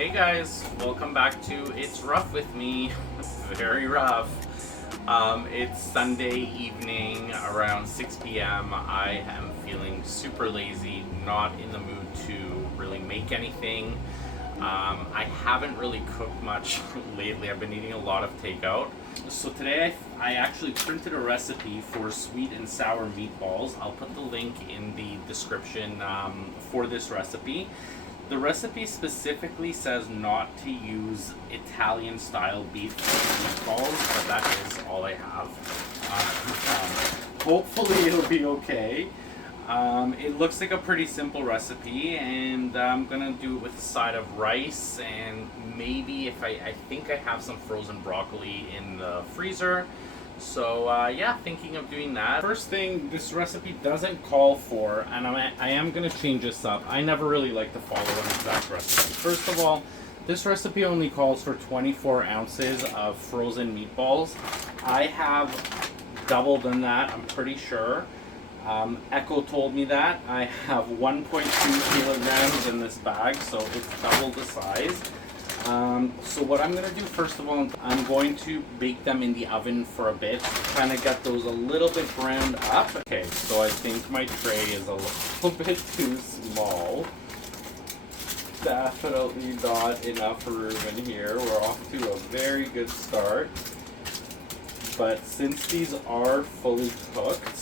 Hey guys, welcome back to It's Rough with me. Very rough. It's Sunday evening around 6 p.m. I am feeling super lazy, not in the mood to really make anything. I haven't really cooked much lately. I've been eating a lot of takeout. So today I actually printed a recipe for sweet and sour meatballs. I'll put the link in the description for this recipe. The recipe specifically says not to use Italian style beef meatballs, but that is all I have. Hopefully it'll be okay. It looks like a pretty simple recipe, and I'm gonna do it with a side of rice, and maybe if I think I have some frozen broccoli in the freezer. So yeah, thinking of doing that. First thing, this recipe doesn't call for, and I am gonna change this up. I never really like to follow an exact recipe. First of all, this recipe only calls for 24 ounces of frozen meatballs. I have double than that, I'm pretty sure. Echo told me that. I have 1.2 kilograms in this bag, so it's double the size. So what I'm going to do, first of all, I'm going to bake them in the oven for a bit, kind of get those a little bit browned up. Okay, so I think my tray is a little bit too small. Definitely not enough room in here. We're off to a very good start. But since these are fully cooked,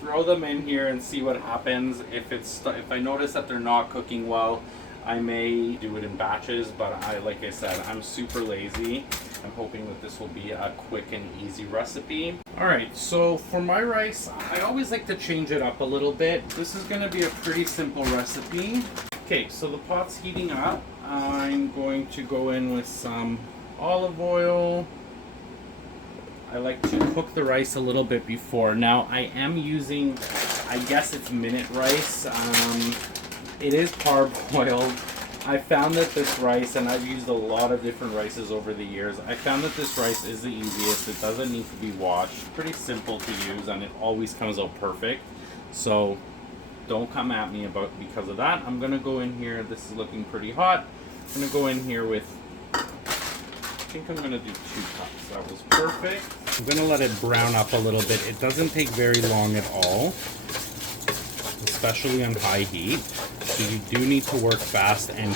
throw them in here and see what happens. If I notice that they're not cooking well, I may do it in batches, but like I said, I'm super lazy. I'm hoping that this will be a quick and easy recipe. Alright, so for my rice, I always like to change it up a little bit. This is gonna be a pretty simple recipe. Okay, so the pot's heating up. I'm going to go in with some olive oil. I like to cook the rice a little bit before. Now, I am using, I guess it's minute rice. It is parboiled. I found that this rice, and I've used a lot of different rices over the years, I found that this rice is the easiest. It doesn't need to be washed. Pretty simple to use, and it always comes out perfect. So don't come at me because of that. I'm gonna go in here. This is looking pretty hot. I'm gonna go in here with, I think I'm gonna do 2 cups. That was perfect. I'm gonna let it brown up a little bit. It doesn't take very long at all, especially on high heat. So you do need to work fast and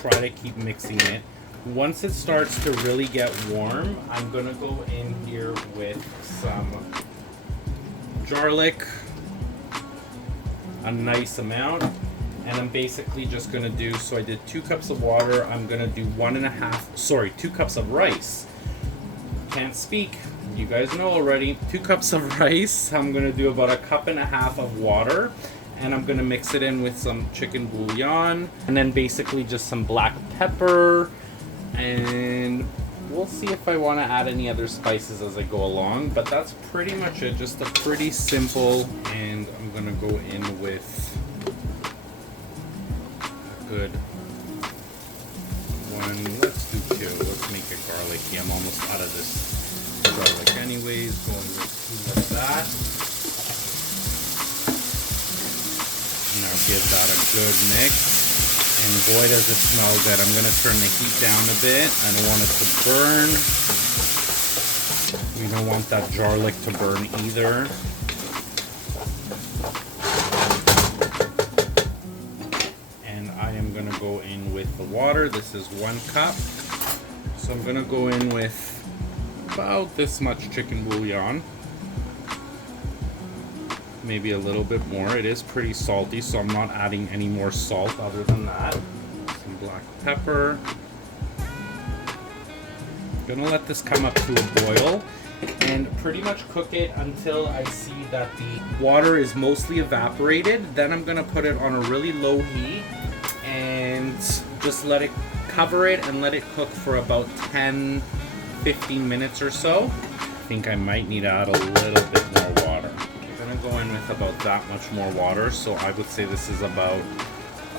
try to keep mixing it. Once it starts to really get warm, I'm gonna go in here with some garlic, a nice amount, and I'm basically just gonna do, so I did 2 cups of water, I'm gonna do 2 cups of rice. Can't speak. You guys know already. 2 cups of rice. I'm gonna do about 1.5 cups of water, and I'm gonna mix it in with some chicken bouillon, and then basically just some black pepper, and we'll see if I want to add any other spices as I go along. But that's pretty much it. Just a pretty simple, and I'm gonna go in with a good one. Let's do 2. Let's make it garlicky. I'm almost out of this garlic anyways, going with 2 like that. Now give that a good mix, and boy does it smell good. I'm going to turn the heat down a bit. I don't want it to burn. We don't want that garlic to burn either. And I am going to go in with the water. This is 1 cup. So I'm going to go in with about this much chicken bouillon, maybe a little bit more. It is pretty salty, so I'm not adding any more salt other than that. Some black pepper. Gonna let this come up to a boil and pretty much cook it until I see that the water is mostly evaporated. Then I'm gonna put it on a really low heat and just let it cover it and let it cook for about 10-15 minutes or so. I think I might need to add a little bit more water. I'm gonna go in with about that much more water, so I would say this is about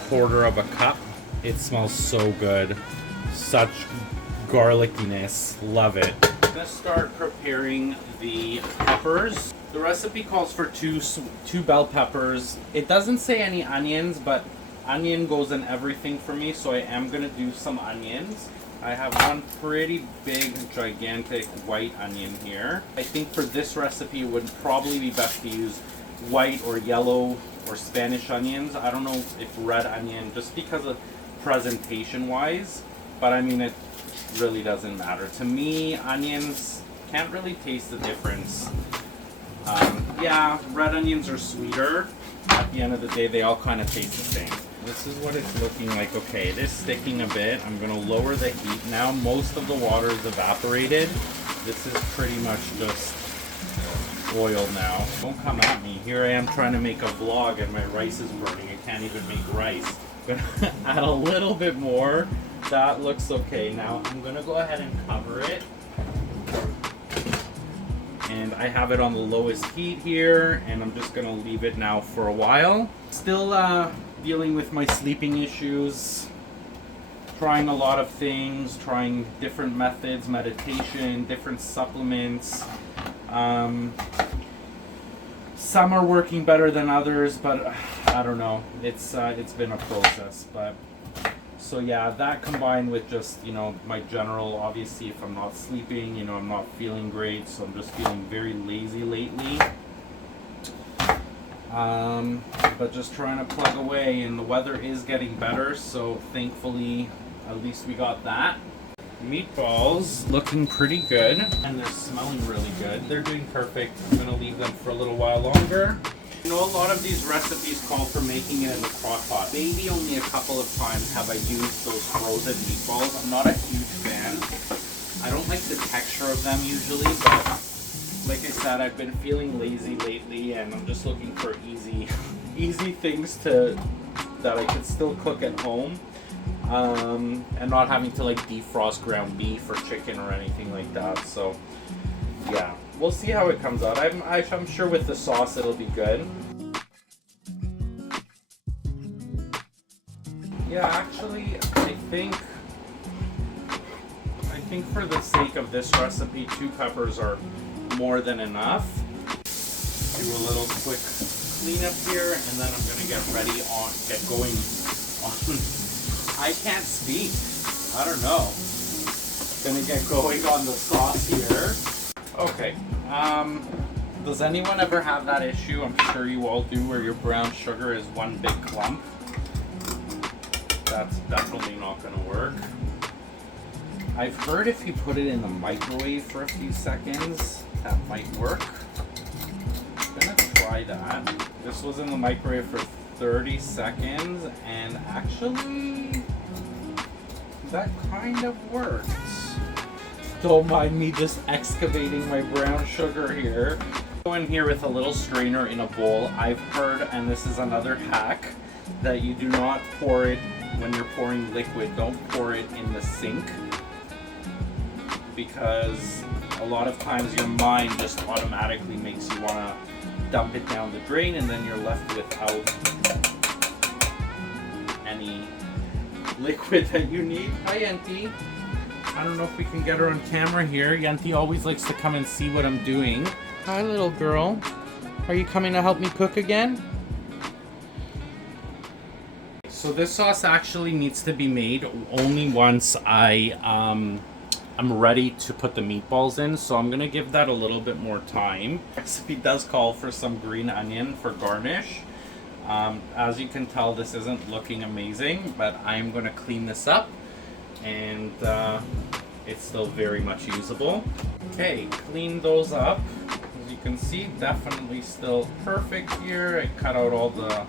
1/4 cup. It smells so good. Such garlickiness. Love it. I'm gonna start preparing the peppers. The recipe calls for two bell peppers. It doesn't say any onions, but onion goes in everything for me, so I am gonna do some onions. I have one pretty big, gigantic white onion here. I think for this recipe it would probably be best to use white or yellow or Spanish onions. I don't know if red onion, just because of presentation wise, but I mean, it really doesn't matter. To me, onions can't really taste the difference. Yeah, red onions are sweeter. At the end of the day, they all kind of taste the same. This is what it's looking like. Okay, it is sticking a bit. I'm gonna lower the heat now. Most of the water is evaporated. This is pretty much just oil now. Don't come at me. Here I am trying to make a vlog and my rice is burning. I can't even make rice. I'm gonna add a little bit more. That looks okay. Now I'm gonna go ahead and cover it. And I have it on the lowest heat here, and I'm just gonna leave it now for a while. Still dealing with my sleeping issues, trying a lot of things, trying different methods, meditation, different supplements. Some are working better than others, but I don't know. It's been a process, but so yeah, that combined with just, you know, my general, obviously if I'm not sleeping, you know, I'm not feeling great, so I'm just feeling very lazy lately. But just trying to plug away, and the weather is getting better, so thankfully at least we got that. Meatballs looking pretty good, and they're smelling really good. They're doing perfect. I'm gonna leave them for a little while longer. You know, a lot of these recipes call for making it in the crock pot. Maybe only a couple of times have I used those frozen meatballs. I'm not a huge fan. I don't like the texture of them usually, but like I said, I've been feeling lazy lately, and I'm just looking for easy things that I could still cook at home, and not having to like defrost ground beef or chicken or anything like that. So yeah, we'll see how it comes out. I'm sure with the sauce it'll be good. Yeah, actually, I think for the sake of this recipe, 2 peppers are more than enough. Do a little quick cleanup here, and then I'm gonna get going on. I can't speak. I don't know. Gonna get going on the sauce here. Okay. Does anyone ever have that issue? I'm sure you all do, where your brown sugar is one big clump. That's definitely not gonna work. I've heard if you put it in the microwave for a few seconds, that might work. I'm gonna try that. This was in the microwave for 30 seconds, and actually, that kind of worked. Don't mind me just excavating my brown sugar here. Go in here with a little strainer in a bowl. I've heard, and this is another hack, that you do not pour it when you're pouring liquid. Don't pour it in the sink, because a lot of times your mind just automatically makes you want to dump it down the drain, and then you're left without any liquid that you need. Hi, Yanti. I don't know if we can get her on camera here. Yanti always likes to come and see what I'm doing. Hi, little girl. Are you coming to help me cook again? So this sauce actually needs to be made only once I'm ready to put the meatballs in, so I'm gonna give that a little bit more time. The recipe does call for some green onion for garnish. As you can tell, this isn't looking amazing, but I'm gonna clean this up, and it's still very much usable. Okay, clean those up. As you can see, definitely still perfect here. I cut out all the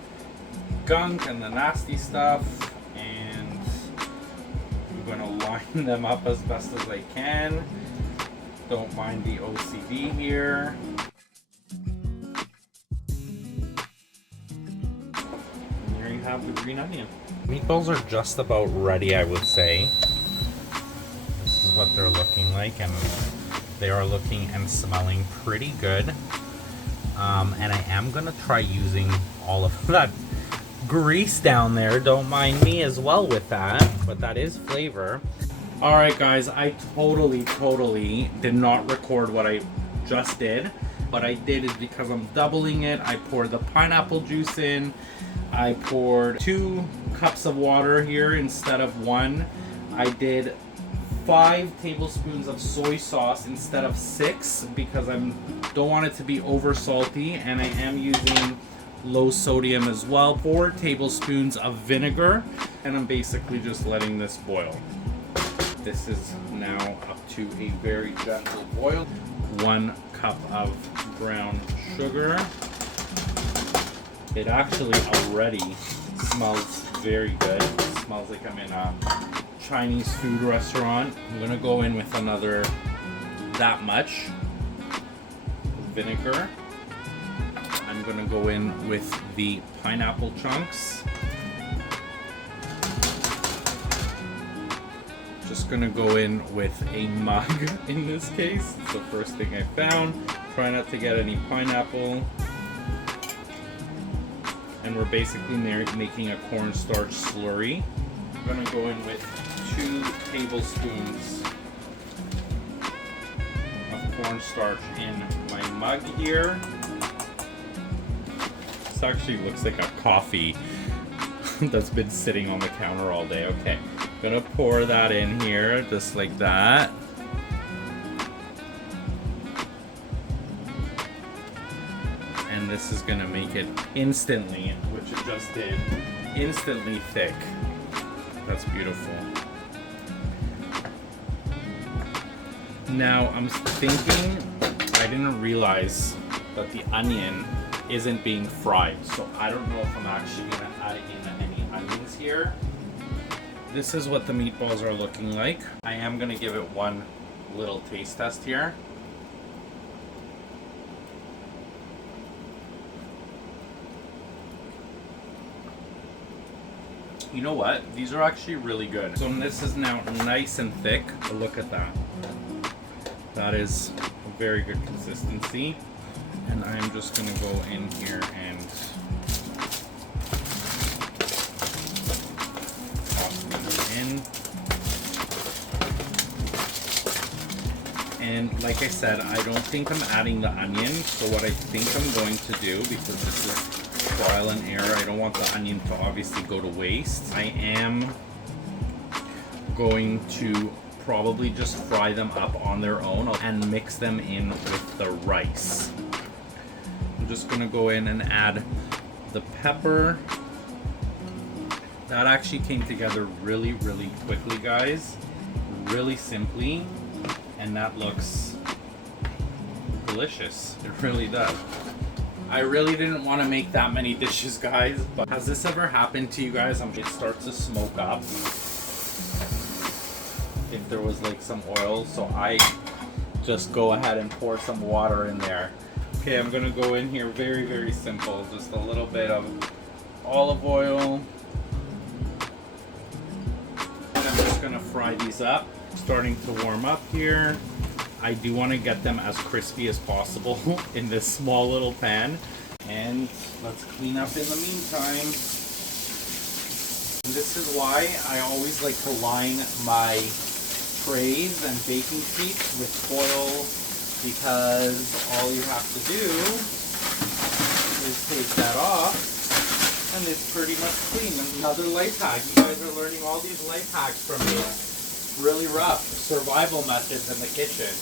gunk and the nasty stuff, and I'm going to line them up as best as I can. Don't mind the OCD here. And there you have the green onion. Meatballs are just about ready, I would say. This is what they're looking like, and they are looking and smelling pretty good. And I am going to try using all of that grease down there. Don't mind me as well with that, but that is flavor. Alright guys, I totally did not record what I just did. What I did is, because I'm doubling it, I poured the pineapple juice in. I poured 2 cups of water here instead of 1. I did 5 tablespoons of soy sauce instead of 6 because I don't want it to be over salty, and I am using low sodium as well. 4 tablespoons of vinegar, and I'm basically just letting this boil. This is now up to a very gentle boil. 1 cup of brown sugar. It actually already smells very good. It smells like I'm in a Chinese food restaurant. I'm gonna go in with another that much vinegar. I'm gonna go in with the pineapple chunks. Just gonna go in with a mug in this case. It's the first thing I found. Try not to get any pineapple. And we're basically making a cornstarch slurry. I'm gonna go in with 2 tablespoons of cornstarch in my mug here. This actually looks like a coffee that's been sitting on the counter all day. Okay, I'm gonna pour that in here just like that. And this is gonna make it instantly, which it just did, instantly thick. That's beautiful. Now I'm thinking, I didn't realize that the onion isn't being fried, so I don't know if I'm actually gonna add in any onions here. This is what the meatballs are looking like. I am gonna give it one little taste test here. You know what? These are actually really good. So this is now nice and thick. Look at that. That is a very good consistency. And I'm just gonna go in here and toss them in. And like I said, I don't think I'm adding the onion. So what I think I'm going to do, because this is trial and error, I don't want the onion to obviously go to waste. I am going to probably just fry them up on their own and mix them in with the rice. I'm just gonna go in and add the pepper. That actually came together really, really quickly, guys. Really simply, and that looks delicious. It really does. I really didn't want to make that many dishes, guys, but has this ever happened to you guys? It starts to smoke up if there was like some oil, so I just go ahead and pour some water in there. Okay, I'm gonna go in here very, very simple. Just a little bit of olive oil. And I'm just gonna fry these up. Starting to warm up here. I do want to get them as crispy as possible in this small little pan. And let's clean up in the meantime. And this is why I always like to line my trays and baking sheets with foil, because all you have to do is take that off and it's pretty much clean. Another life hack. You guys are learning all these life hacks from me. Really rough survival methods in the kitchen.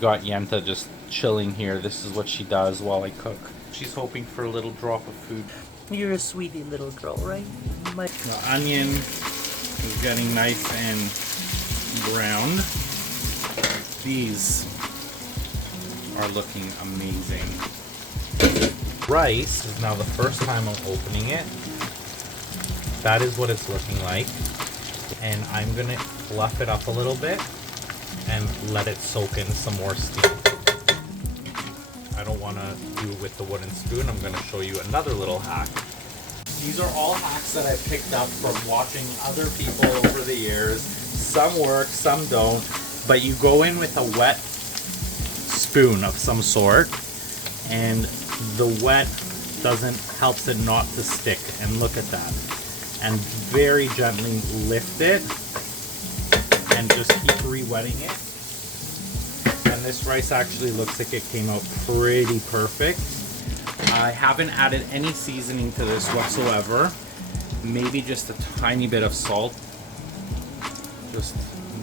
Got Yenta just chilling here. This is what she does while I cook. She's hoping for a little drop of food. You're a sweetie little girl, right? The onion is getting nice and browned. These are looking amazing. Rice is now the first time I'm opening it. That is what it's looking like. And I'm gonna fluff it up a little bit and let it soak in some more steam. I don't want to do it with the wooden spoon. I'm going to show you another little hack. These are all hacks that I picked up from watching other people over the years. Some work, some don't. But you go in with a wet spoon of some sort, and the wet helps it not to stick. And look at that. And very gently lift it and just keep re-wetting it. And this rice actually looks like it came out pretty perfect. I haven't added any seasoning to this whatsoever. maybe just a tiny bit of salt, just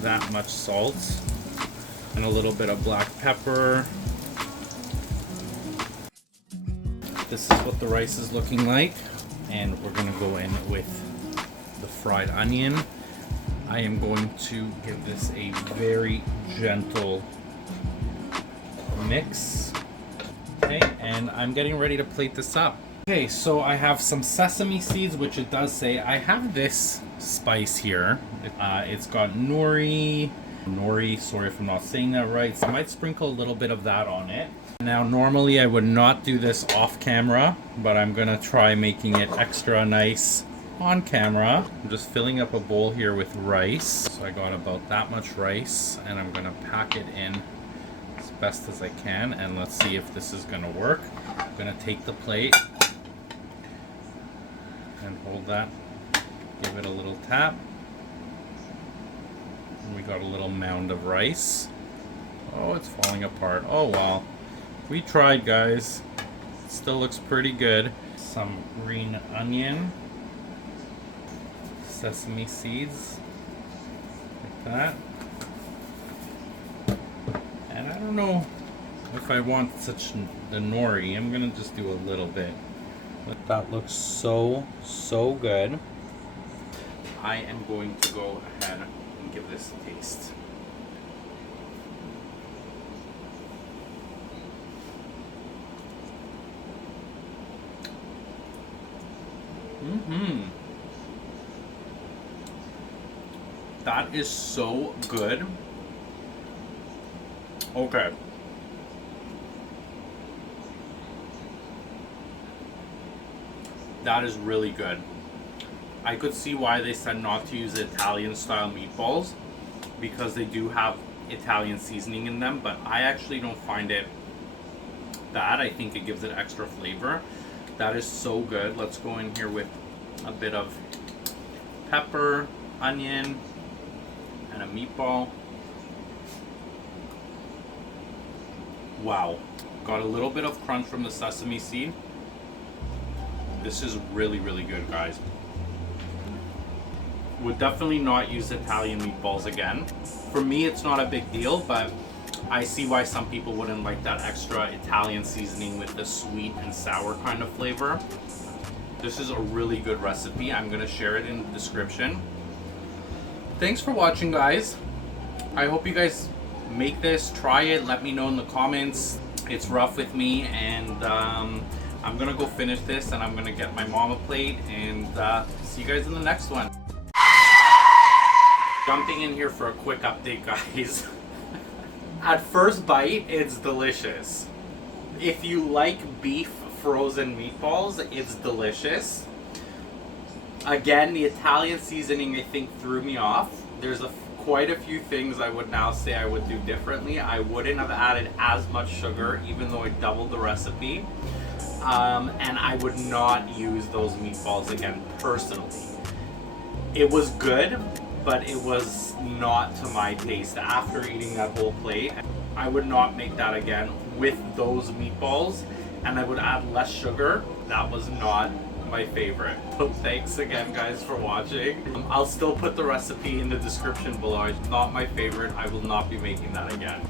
that much salt, and a little bit of black pepper. This is what the rice is looking like, and we're gonna go in with the fried onion. I am going to give this a very gentle mix. Okay, and I'm getting ready to plate this up. Okay, so I have some sesame seeds, which it does say. I have this spice here. It's got nori, sorry if I'm not saying that right. So I might sprinkle a little bit of that on it. Now, normally I would not do this off camera, but I'm gonna try making it extra nice on camera. I'm just filling up a bowl here with rice. So I got about that much rice, and I'm gonna pack it in as best as I can, and let's see if this is gonna work. I'm gonna take the plate and hold that, give it a little tap, and we got a little mound of rice. Oh, it's falling apart. Oh well, we tried, guys. It still looks pretty good. Some green onion, sesame seeds, like that. And I don't know if I want such the nori. I'm gonna just do a little bit. But that looks so good. I am going to go ahead and give this a taste. That is so good. Okay. That is really good. I could see why they said not to use Italian style meatballs, because they do have Italian seasoning in them, but I actually don't find it bad. I think it gives it extra flavor. That is so good. Let's go in here with a bit of pepper, onion, and a meatball. Wow. Got a little bit of crunch from the sesame seed. This is really good, guys. Would definitely not use Italian meatballs again. For me, it's not a big deal, but I see why some people wouldn't like that extra Italian seasoning with the sweet and sour kind of flavor. This is a really good recipe. I'm gonna share it in the description. Thanks for watching, guys. I hope you guys make this, try it, let me know in the comments. It's rough with me, and I'm gonna go finish this, and I'm gonna get my mom a plate, and see you guys in the next one. Jumping in here for a quick update, guys. At first bite, it's delicious. If you like beef frozen meatballs, it's delicious. Again, the Italian seasoning, I think, threw me off. There's quite a few things I would now say I would do differently. I wouldn't have added as much sugar, even though I doubled the recipe. And I would not use those meatballs again, personally. It was good, but it was not to my taste. After eating that whole plate, I would not make that again with those meatballs, and I would add less sugar. That was not my favorite. But thanks again, guys, for watching. I'll still put the recipe in the description below. It's not my favorite. I will not be making that again.